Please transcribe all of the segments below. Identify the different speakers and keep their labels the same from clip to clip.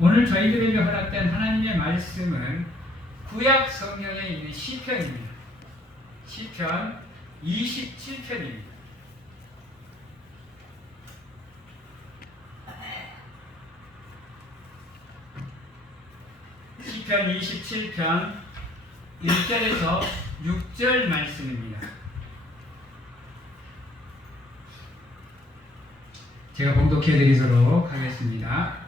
Speaker 1: 오늘 저희들에게 허락된 하나님의 말씀은 구약 성경에 있는 시편입니다. 시편 27편입니다. 시편 27편 1절에서 6절 말씀입니다. 제가 봉독해 드리도록 하겠습니다.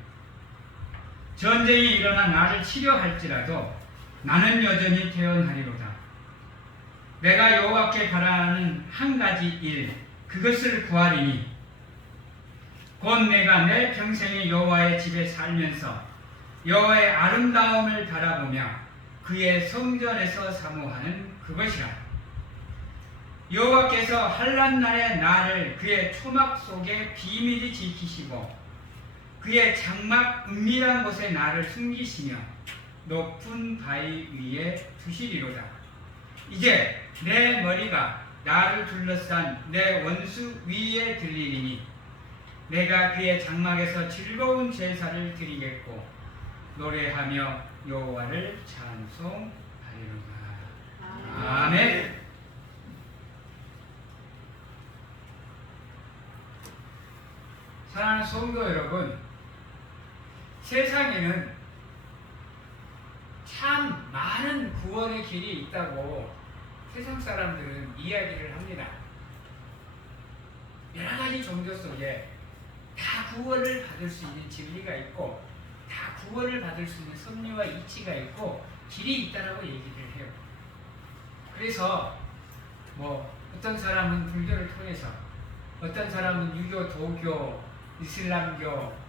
Speaker 1: 전쟁이 일어나 나를 치료할지라도 나는 여전히 태어나리로다. 내가 여호와께 바라는 한 가지 일 그것을 구하리니 곧 내가 내 평생에 여호와의 집에 살면서 여호와의 아름다움을 바라보며 그의 성전에서 사모하는 그것이라. 여호와께서 한란 날에 나를 그의 초막 속에 비밀히 지키시고 그의 장막 은밀한 곳에 나를 숨기시며 높은 바위 위에 두시리로다. 이제 내 머리가 나를 둘러싼 내 원수 위에 들리리니 내가 그의 장막에서 즐거운 제사를 드리겠고 노래하며 여호와를 찬송하리로다. 아멘. 사랑하는 성도 여러분, 세상에는 참 많은 구원의 길이 있다고 세상 사람들은 이야기를 합니다. 여러 가지 종교 속에 다 구원을 받을 수 있는 진리가 있고 다 구원을 받을 수 있는 섭리와 이치가 있고 길이 있다라고 얘기를 해요. 그래서 뭐 어떤 사람은 불교를 통해서 어떤 사람은 유교, 도교, 이슬람교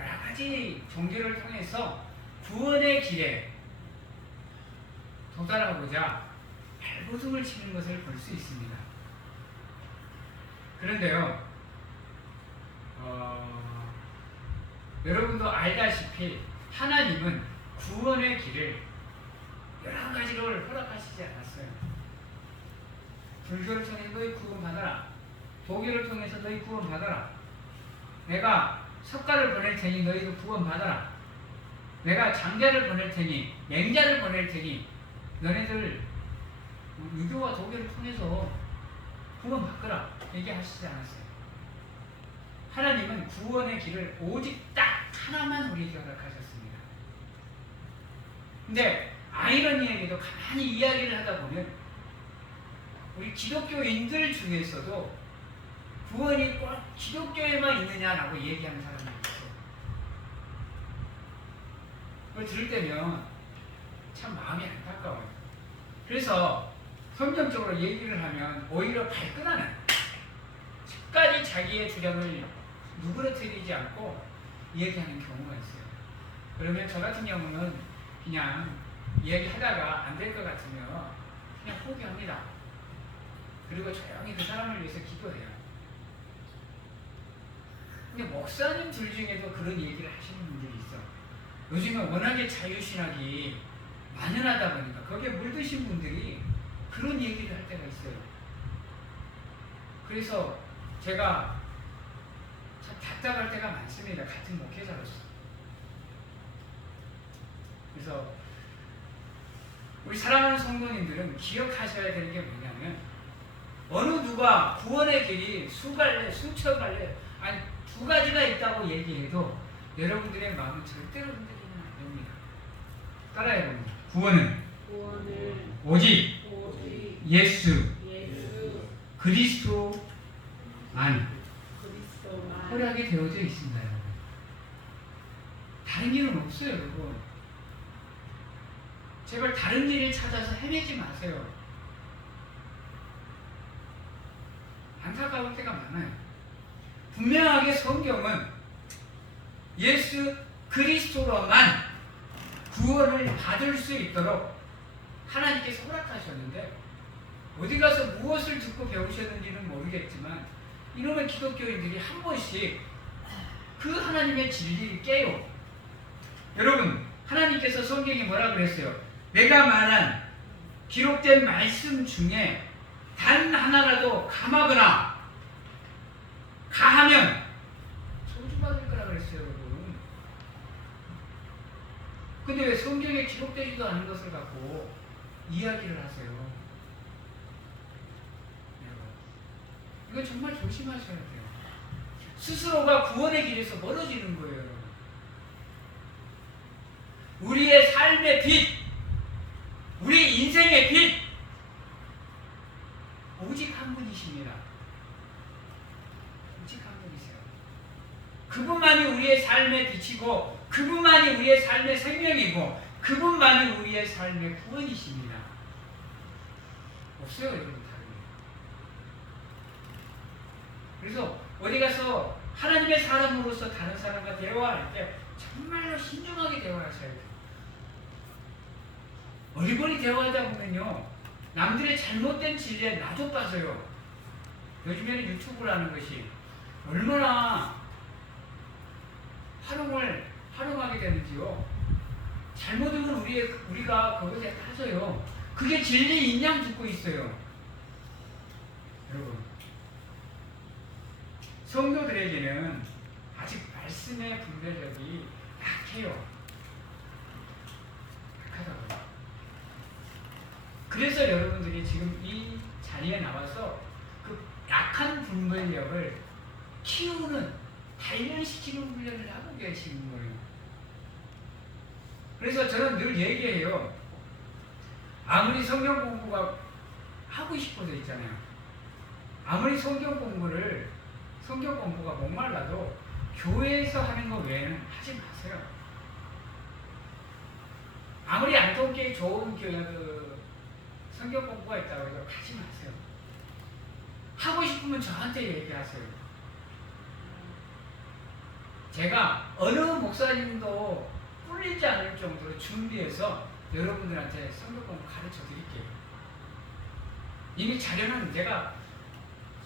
Speaker 1: 여러 가지 종교를 통해서 구원의 길에 도달하고자 발버둥을 치는 것을 볼 수 있습니다. 그런데요, 어, 여러분도 알다시피 하나님은 구원의 길을 여러 가지를 허락하시지 않았어요. 불교를 통해 너희 구원 받아라. 도교를 통해서 너희 구원 받아라. 내가 석가를 보낼 테니 너희도 구원 받아라. 내가 장자를 보낼 테니 맹자를 보낼 테니 너네들 유교와 도교를 통해서 구원 받거라 얘기하시지 않았어요. 하나님은 구원의 길을 오직 딱 하나만 우리에게 허락하셨습니다. 근데 아이러니하게도 가만히 이야기를 하다 보면 우리 기독교인들 중에서도 구원이 꼭 기독교에만 있느냐라고 얘기하는 사람이 있어요. 그걸 들을 때면 참 마음이 안타까워요. 그래서 성경적으로 얘기를 하면 오히려 발끈하는 끝까지 자기의 주장을 누그러뜨리지 않고 얘기하는 경우가 있어요. 그러면 저 같은 경우는 그냥 얘기하다가 안 될 것 같으면 그냥 포기합니다. 그리고 조용히 그 사람을 위해서 기도해요. 근데 목사님 들 중에도 그런 얘기를 하시는 분들이 있어. 요 즘에 워낙에 자유신학이 만연하다 보니까 거기에 물드신 분들이 그런 얘기를 할 때가 있어요. 그래서 제가 참 답답할 때가 많습니다. 같은 목회자로서. 그래서 우리 사랑하는 성도님들은 기억하셔야 되는 게 뭐냐면 어느 누가 구원의 길이 수갈래, 수천 갈래, 아니 두 가지가 있다고 얘기해도 여러분들의 마음은 절대로 흔들리면 안 됩니다. 따라해 봅니다. 구원은 오직
Speaker 2: 오직
Speaker 1: 예수
Speaker 2: 예수
Speaker 1: 그리스도 안
Speaker 2: 그리스도만
Speaker 1: 허락이 되어져 있습니다, 여러분. 다른 길은 없어요, 여러분. 제발 다른 길을 찾아서 헤매지 마세요. 안타까울 때가 많아요. 분명하게 성경은 예수 그리스도로만 구원을 받을 수 있도록 하나님께서 허락하셨는데 어디 가서 무엇을 듣고 배우셨는지는 모르겠지만 이놈의 기독교인들이 한 번씩 그 하나님의 진리를 깨요. 여러분 하나님께서 성경에 뭐라 그랬어요? 내가 말한 기록된 말씀 중에 단 하나라도 감하거나 가하면 소주받을 거라 그랬어요, 여러분. 근데 왜 성경에 기록되지도 않은 것을 갖고 이야기를 하세요? 이거 정말 조심하셔야 돼요. 스스로가 구원의 길에서 멀어지는 거예요. 우리의 삶의 빛, 우리 인생의 빛, 오직 한 분이십니다. 오직 한 분이세요. 그분만이 우리의 삶의 빛이고, 그분만이 우리의 삶의 생명이고, 그분만이 우리의 삶의 구원이십니다. 없어요, 여러분, 다른 게. 그래서 어디 가서 하나님의 사람으로서 다른 사람과 대화할 때 정말로 신중하게 대화하셔야 돼요. 어리버리 대화하다 보면요, 남들의 잘못된 진리에 나도 빠져요. 요즘에는 유튜브라는 것이 얼마나 활용을 활용하게 되는지요. 잘못하면 우리 우리가 그것에 빠져요. 그게 진리 인 양 듣고 있어요. 여러분, 성도들에게는 아직 말씀의 분별력이 약해요. 약하다고요. 그래서 여러분들이 지금 이 자리에 나와서 그 약한 분별력을 키우는 단련시키는 훈련을 하고 계시는 거예요. 그래서 저는 늘 얘기해요. 아무리 성경 공부가 하고 싶어서 있잖아요. 아무리 성경 공부를 성경 공부가 목말라도 교회에서 하는 것 외에는 하지 마세요. 아무리 안동교회 좋은 교회 그 성경 공부가 있다고 해도 가지 마세요. 하고 싶으면 저한테 얘기하세요. 제가 어느 목사님도 뿔리지 않을 정도로 준비해서 여러분들한테 성경 공부 가르쳐 드릴게요. 이미 자료는 제가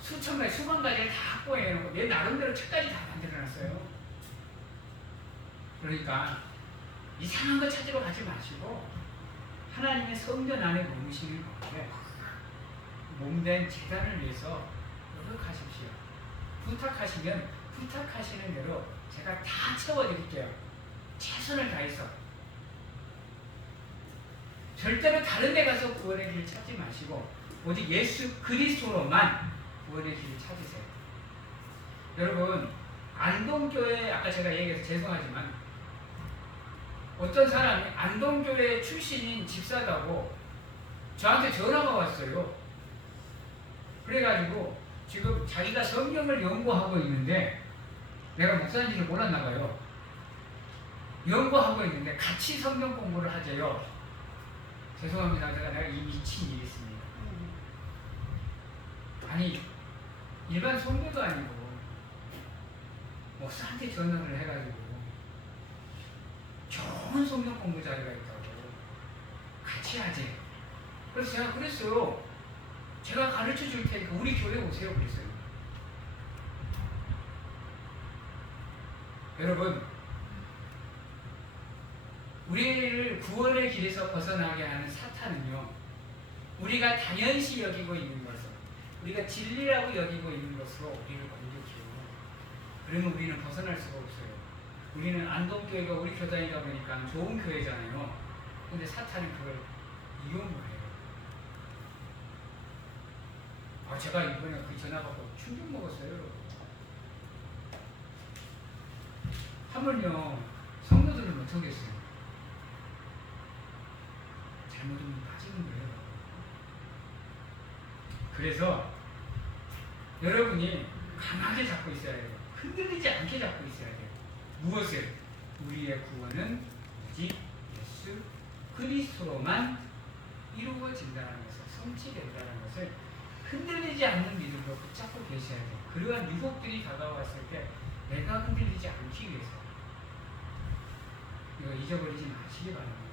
Speaker 1: 수천 가지, 수만 가지를 다 확보해 놓고 내 나름대로 책까지 다 만들어 놨어요. 그러니까 이상한 거 찾으러 가지 마시고 하나님의 성전 안에 머무시는 가운데 몸된 재단을 위해서 노력하십시오. 부탁하시면 부탁하시는 대로 제가 다 채워드릴게요. 최선을 다해서. 절대로 다른 데 가서 구원의 길을 찾지 마시고 오직 예수 그리스도로만 구원의 길을 찾으세요. 여러분 안동교회 아까 제가 얘기해서 죄송하지만 어떤 사람이 안동교회 출신인 집사다고 저한테 전화가 왔어요. 그래가지고 지금 자기가 성경을 연구하고 있는데 내가 목사인지를 몰랐나 봐요. 연구하고 있는데 같이 성경 공부를 하재요. 죄송합니다. 제가 내가 이 미친 일이 있습니다. 아니 일반 성도도 아니고 목사한테 전화를 해가지고 좋은 성경 공부 자리가 있다고 같이 하지. 그래서 제가 그랬어요. 제가 가르쳐 줄 테니까 우리 교회 오세요 그랬어요. 여러분 우리를 구원의 길에서 벗어나게 하는 사탄은요 우리가 당연시 여기고 있는 것을 우리가 진리라고 여기고 있는 것으로 우리를 공격해요. 그러면 우리는 벗어날 수가 없어요. 우리는 안동교회가 우리 교단이다 보니까 좋은 교회잖아요. 근데 사탄은 그걸 이용을 해요. 아, 제가 이번에 그 전화 받고 충격 먹었어요. 여러분. 하물며 성도들은 어쩌겠어요. 잘못하면 빠지는 거예요. 그래서 여러분이 강하게 잡고 있어야 돼요. 흔들리지 않게 잡고 있어야 돼요. 무엇을? 우리의 구원은 오직 예수 그리스도로만 이루어진다는 것을 성취된다는 것을 흔들리지 않는 믿음으로 붙잡고 계셔야 돼요. 그러한 유혹들이 다가왔을 때 내가 흔들리지 않기 위해서 이거 잊어버리지 마시기 바랍니다.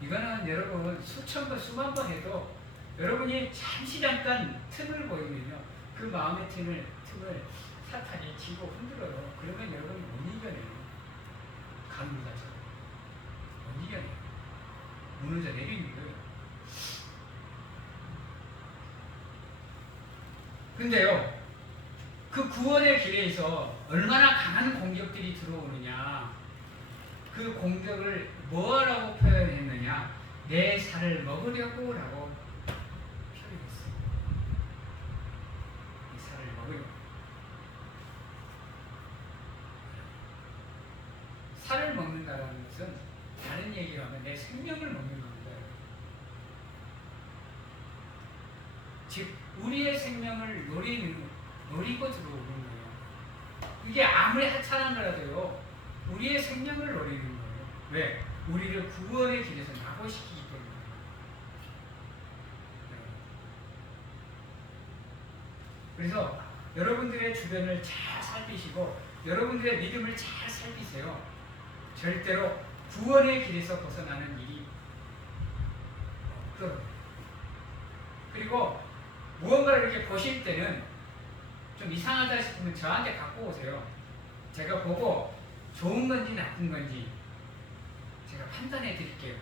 Speaker 1: 이거는 여러분 수천 번, 수만 번 해도 여러분이 잠시 잠깐 틈을 보이면요. 그 마음의 틈을, 틈을 사탄이 치고 흔들어요. 그러면 여러분이 못 이겨내요. 강무자처럼. 못 이겨내요. 무너져 내리는 거예요. 근데요, 그 구원의 길에서 얼마나 강한 공격들이 들어오느냐, 그 공격을 뭐라고 표현했느냐, 내 살을 먹으려고 라고 표현했어요. 이 살을 먹으려고. 살을 먹는다는 것은 다른 얘기로 하면 내 생명을 먹는 겁니다. 즉 우리의 생명을 노리는 노리고 들어오는 거예요. 이게 아무리 하찮은 거라도요. 우리의 생명을 노리는 거예요. 왜? 우리를 구원의 길에서 낙오시키기 때문에. 네. 그래서 여러분들의 주변을 잘 살피시고 여러분들의 믿음을 잘 살피세요. 절대로 구원의 길에서 벗어나는 일이 없도록. 그리고 무언가를 이렇게 보실 때는 좀 이상하다 싶으면 저한테 갖고 오세요. 제가 보고 좋은 건지 나쁜 건지 제가 판단해 드릴게요.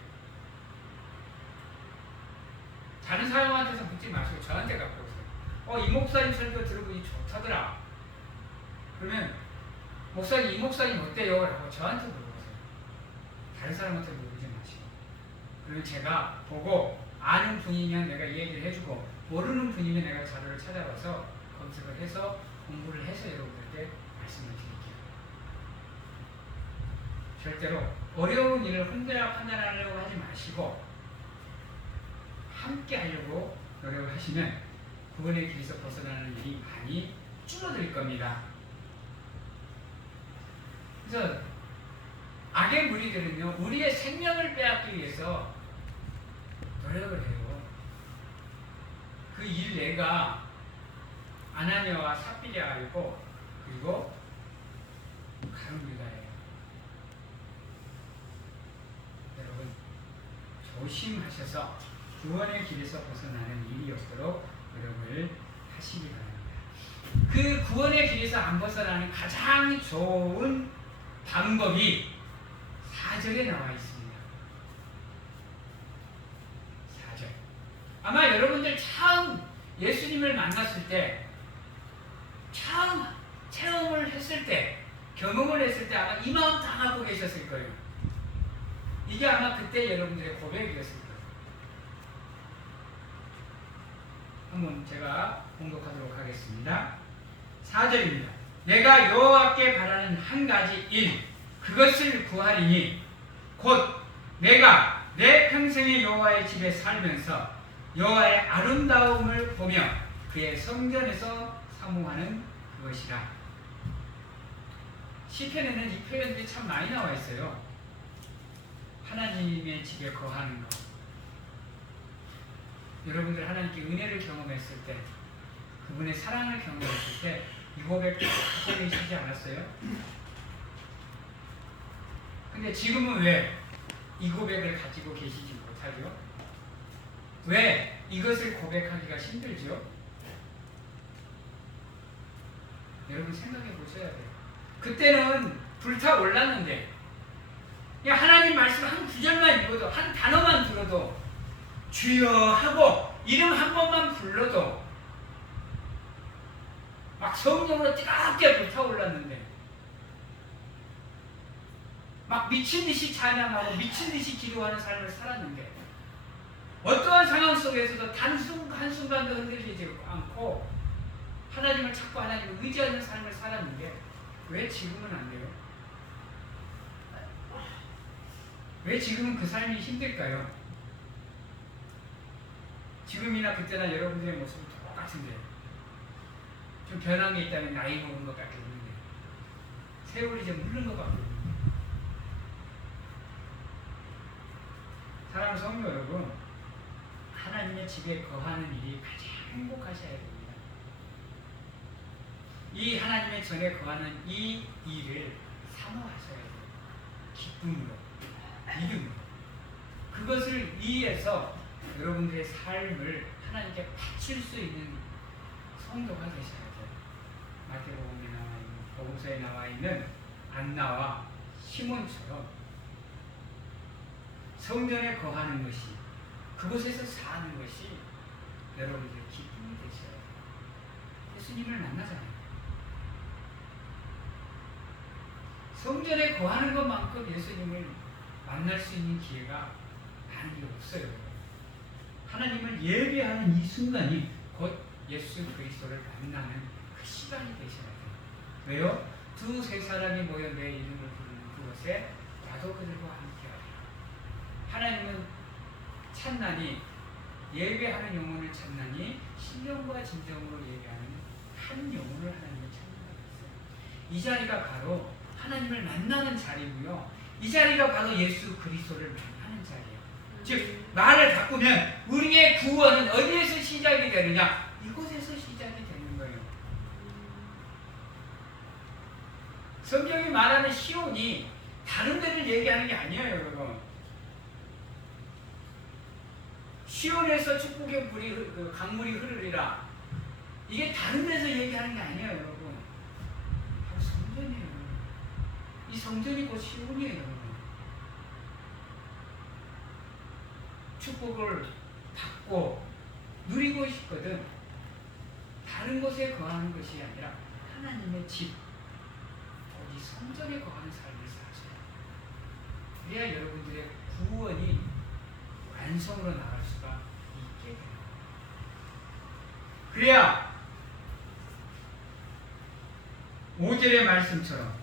Speaker 1: 다른 사람한테서 묻지 마시고 저한테 갖고 오세요. 어, 이 목사님 설교 들어보니 좋다더라. 그러면 목사님, 이 목사님 어때요? 라고 저한테 물어보세요. 다른 사람한테 물어보지 마시고. 그러면 제가 보고 아는 분이면 내가 얘기를 해주고 모르는 분이면 내가 자료를 찾아봐서 검색을 해서 공부를 해서 여러분들께 말씀을 드릴게요. 절대로 어려운 일을 혼자 판단하려고 하지 마시고 함께 하려고 노력을 하시면 구원의 길에서 벗어나는 일이 많이 줄어들 겁니다. 그래서 악의 무리들은요, 우리의 생명을 빼앗기 위해서 노력을 해요. 그 일 내가 아나니아와 삽비랴이고 그리고 가룟유다예요. 여러분 조심하셔서 구원의 길에서 벗어나는 일이 없도록 노력을 하시기 바랍니다. 그 구원의 길에서 안 벗어나는 가장 좋은 방법이 4절에 나와 있습니다. 4절. 아마 여러분들 처음 예수님을 만났을 때, 처음 체험을 했을 때, 경험을 했을 때 아마 이 마음 당하고 계셨을 거예요. 이게 아마 그때 여러분들의 고백이었을 거예요. 한번 제가 공독하도록 하겠습니다. 4절입니다. 내가 여호와께 바라는 한 가지 일 그것을 구하리니 곧 내가 내 평생의 여호와의 집에 살면서 여호와의 아름다움을 보며 그의 성전에서 사모하는 그것이라. 시편에는 이 표현들이 참 많이 나와 있어요. 하나님의 집에 거하는 것. 여러분들 하나님께 은혜를 경험했을 때, 그분의 사랑을 경험했을 때, 이 고백 갖고 계시지 않았어요? 근데 지금은 왜 이 고백을 가지고 계시지 못하죠? 왜 이것을 고백하기가 힘들죠? 여러분 생각해 보셔야 돼요. 그때는 불타올랐는데, 하나님 말씀 한 구절만 읽어도, 한 단어만 들어도, 주여 하고, 이름 한 번만 불러도, 막 성령으로 뜨겁게 불타올랐는데, 막 미친 듯이 찬양하고 미친 듯이 기도하는 삶을 살았는데 어떠한 상황 속에서도 단순 한순간도 흔들리지 않고 하나님을 찾고 하나님을 의지하는 삶을 살았는데 왜 지금은 안 돼요? 왜 지금은 그 삶이 힘들까요? 지금이나 그때나 여러분들의 모습은 똑같은데 좀 변한 게 있다면 나이 먹은 것 같게 없는데 세월이 좀 흐른 것 같고 없는데 사랑하는 성도 여러분, 하나님의 집에 거하는 일이 가장 행복하셔야 됩니다. 이 하나님의 전에 거하는 이 일을 사모하셔야 돼요. 기쁨으로. 믿음. 그것을 위해서 여러분들의 삶을 하나님께 바칠 수 있는 성도가 되셔야 돼요. 마태복음에 나와 있는 복음서에 나와 있는 안나와 시몬처럼 성전에 거하는 것이 그곳에서 사는 것이 여러분들의 기쁨이 되셔야 돼요. 예수님을 만나잖아요. 성전에 거하는 것만큼 예수님을 만날 수 있는 기회가 게 없어요. 하나님을 예배하는 이 순간이 곧 예수 그리스도를 만나는 그 시간이 되셔야 돼요. 왜요? 두 세 사람이 모여 내 이름을 부르는 그곳에 나도 그들과 함께하리라. 하나님은 찬나니 예배하는 영혼을 찾나니 신령과 진정으로 예배하는 한 영혼을 하나님은 찾는다고 했어요. 이 자리가 바로 하나님을 만나는 자리고요. 이 자리가 바로 예수 그리스도를 만나는 자리예요. 즉 나를 바꾸면 우리의 구원은 어디에서 시작이 되느냐? 이곳에서 시작이 되는 거예요. 성경이 말하는 시온이 다른 데를 얘기하는 게 아니에요, 여러분. 시온에서 축복의 불이 흐- 그 강물이 흐르리라. 이게 다른 데서 얘기하는 게 아니에요, 여러분. 바로 성전이에요. 이 성전이 곧 시온이에요, 여러분. 축복을 받고 누리고 싶거든. 다른 곳에 거하는 것이 아니라 하나님의 집, 이 성전에 거하는 삶을 사셔요. 그래야 여러분들의 구원이 완성으로 나갈 수가 있게 돼요. 그래야 5절의 말씀처럼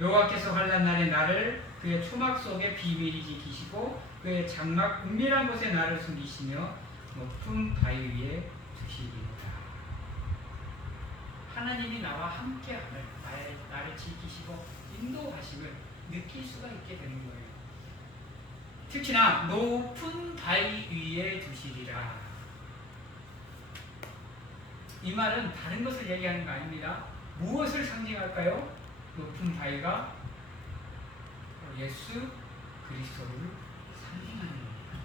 Speaker 1: 여호와께서 환란 날에 나를 그의 초막 속에 비밀히 지키시고 그의 장막 은밀한 곳에 나를 숨기시며 높은 바위 위에 두시리로다. 하나님이 나와 함께함을 나의, 나를 지키시고 인도하심을 느낄 수가 있게 되는 거예요. 특히나 높은 바위 위에 두시리라. 이 말은 다른 것을 얘기하는 거 아닙니다. 무엇을 상징할까요? 높은 바위가 예수 그리스도를 상징하는 겁니다.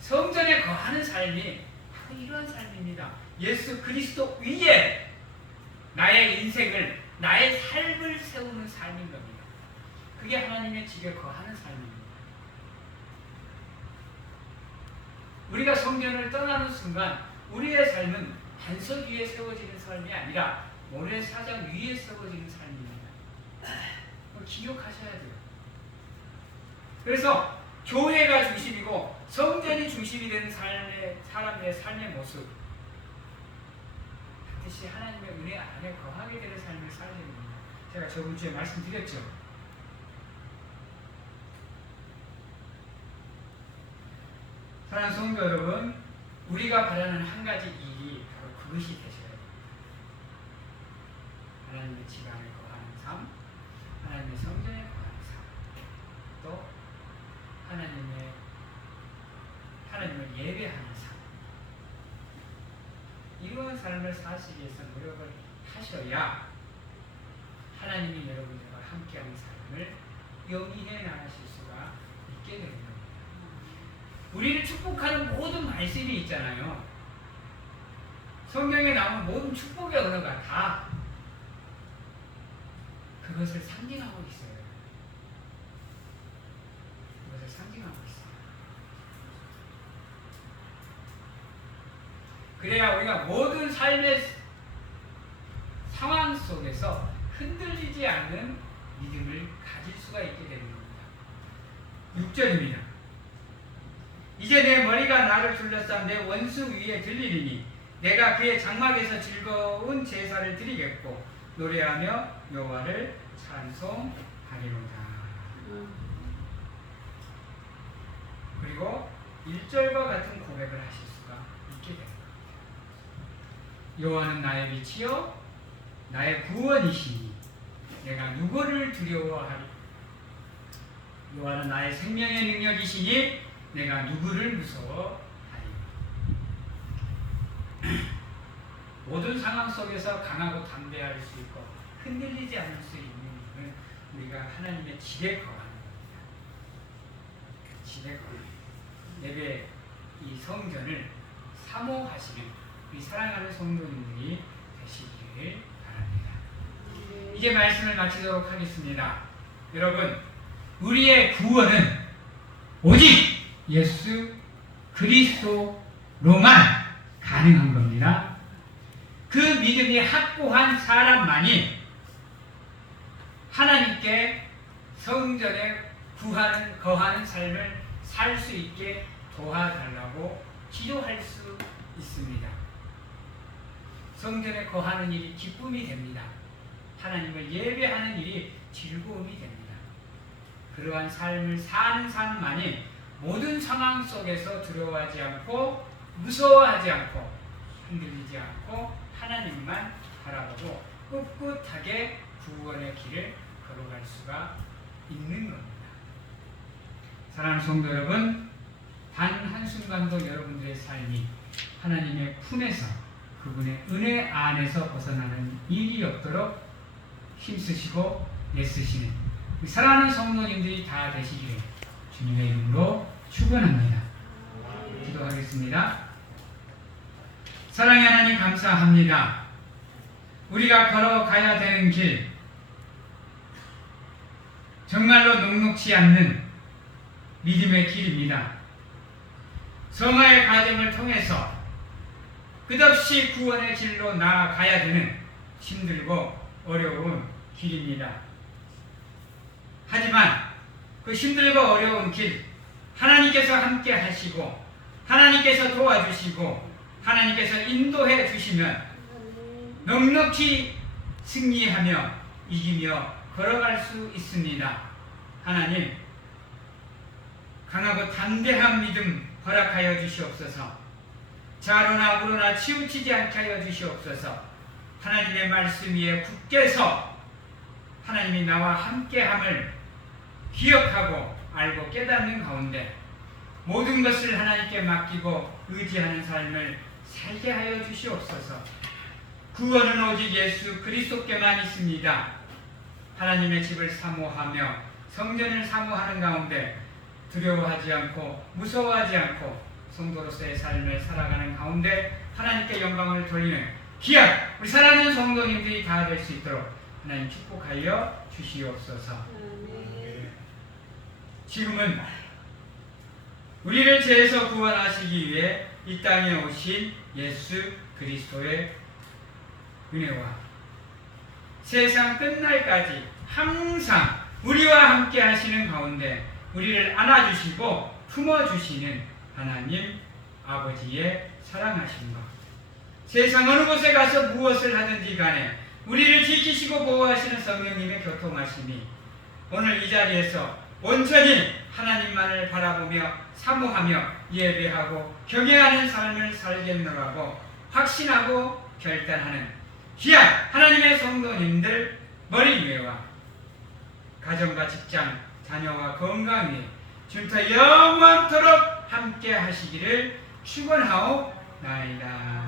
Speaker 1: 성전에 거하는 삶이 바로 이러한 삶입니다. 예수 그리스도 위에 나의 인생을 나의 삶을 세우는 삶인 겁니다. 그게 하나님의 집에 거하는 삶입니다. 우리가 성전을 떠나는 순간 우리의 삶은 반석 위에 세워지는 삶이 아니라 모래사장 위에 세워지는 삶입니다. 기억하셔야 돼요. 그래서 교회가 중심이고 성전이 중심이 되는 삶의 사람의 삶의 모습 반드시 하나님의 은혜 안에 거하게 되는 살아야 됩니다. 제가 저번 주에 말씀드렸죠. 사랑하는 성도 여러분, 우리가 바라는 한 가지 일이 바로 그것이 되셔야 돼요. 하나님의 집 안에 거하는 삶, 하나님의 성전에 거하는 삶, 또 하나님의 하나님을 예배하는 삶. 이러한 삶을 사시기 위해서 노력을 하셔야 하나님이 여러분들과 함께하는 삶을 영위해 나가실 수가 있게 되는 겁니다. 우리를 축복하는 모든 말씀이 있잖아요. 성경에 나오는 모든 축복의 언어가 다 그것을 상징하고 있어요. 그것을 상징하고 있어요. 그래야 우리가 모든 삶의 상황 속에서 흔들리지 않는 믿음을 가질 수가 있게 되는 겁니다. 6절입니다. 이제 내 머리가 나를 둘러싼 내 원수 위에 들리리니 내가 그의 장막에서 즐거운 제사를 드리겠고 노래하며 여호와를 찬송하리로다. 그리고 1절과 같은 고백을 하실 됩니다. 여호와는 나의 빛이요 나의 구원이시니 내가 누구를 두려워하리? 여호와는 나의 생명의 능력이시니 내가 누구를 무서워하리? 모든 상황 속에서 강하고 담대할 수 있고 흔들리지 않을 수 있는 힘을 우리가 하나님의 집에 거하는 겁니다. 집에 거하는 예배 이 성전을 사모하시는 우리 사랑하는 성도님들이 되시기를 바랍니다. 이제 말씀을 마치도록 하겠습니다. 여러분, 우리의 구원은 오직 예수 그리스도로만 가능한 겁니다. 그 믿음이 확고한 사람만이 하나님께 성전에 구하는 거하는 삶을 살 수 있게 도와달라고 기도할 수 있습니다. 성전에 거하는 일이 기쁨이 됩니다. 하나님을 예배하는 일이 즐거움이 됩니다. 그러한 삶을 사는 사람만이 모든 상황 속에서 두려워하지 않고 무서워하지 않고 흔들리지 않고 하나님만 바라보고 꿋꿋하게 구원의 길을 걸어갈 수가 있는 겁니다. 사랑하는 성도 여러분, 단 한순간도 여러분들의 삶이 하나님의 품에서 그분의 은혜 안에서 벗어나는 일이 없도록 힘쓰시고 애쓰시는 우리 사랑하는 성도님들이 다 되시기를 주님의 이름으로 축원합니다. 기도하겠습니다. 사랑의 하나님 감사합니다. 우리가 걸어가야 되는 길 정말로 녹록지 않는 믿음의 길입니다. 성화의 과정을 통해서 끝없이 구원의 길로 나아가야 되는 힘들고 어려운 길입니다. 하지만 그 힘들고 어려운 길 하나님께서 함께 하시고 하나님께서 도와주시고 하나님께서 인도해 주시면 넉넉히 승리하며 이기며 걸어갈 수 있습니다. 하나님 강하고 담대한 믿음 허락하여 주시옵소서. 자로나 우로나 치우치지 않게 하여 주시옵소서. 하나님의 말씀 위에 굳게 서 하나님이 나와 함께함을 기억하고 알고 깨닫는 가운데 모든 것을 하나님께 맡기고 의지하는 삶을 살게 하여 주시옵소서. 구원은 오직 예수 그리스도께만 있습니다. 하나님의 집을 사모하며 성전을 사모하는 가운데 두려워하지 않고 무서워하지 않고 성도로서의 삶을 살아가는 가운데 하나님께 영광을 돌리는 귀한 우리 사랑하는 성도님들이 다 될 수 있도록 하나님 축복하여 주시옵소서. 지금은 우리를 죄에서 구원하시기 위해 이 땅에 오신 예수 그리스도의 은혜와 세상 끝날까지 항상 우리와 함께 하시는 가운데 우리를 안아주시고 품어주시는 하나님 아버지의 사랑하심과 세상 어느 곳에 가서 무엇을 하든지 간에 우리를 지키시고 보호하시는 성령님의 교통하심이 오늘 이 자리에서 온전히 하나님만을 바라보며 사모하며 예배하고 경외하는 삶을 살겠노라고 확신하고 결단하는 귀한 하나님의 성도님들 머리 위에와 가정과 직장, 자녀와 건강 위에 주부터 영원토록 함께 하시기를 축원하옵나이다.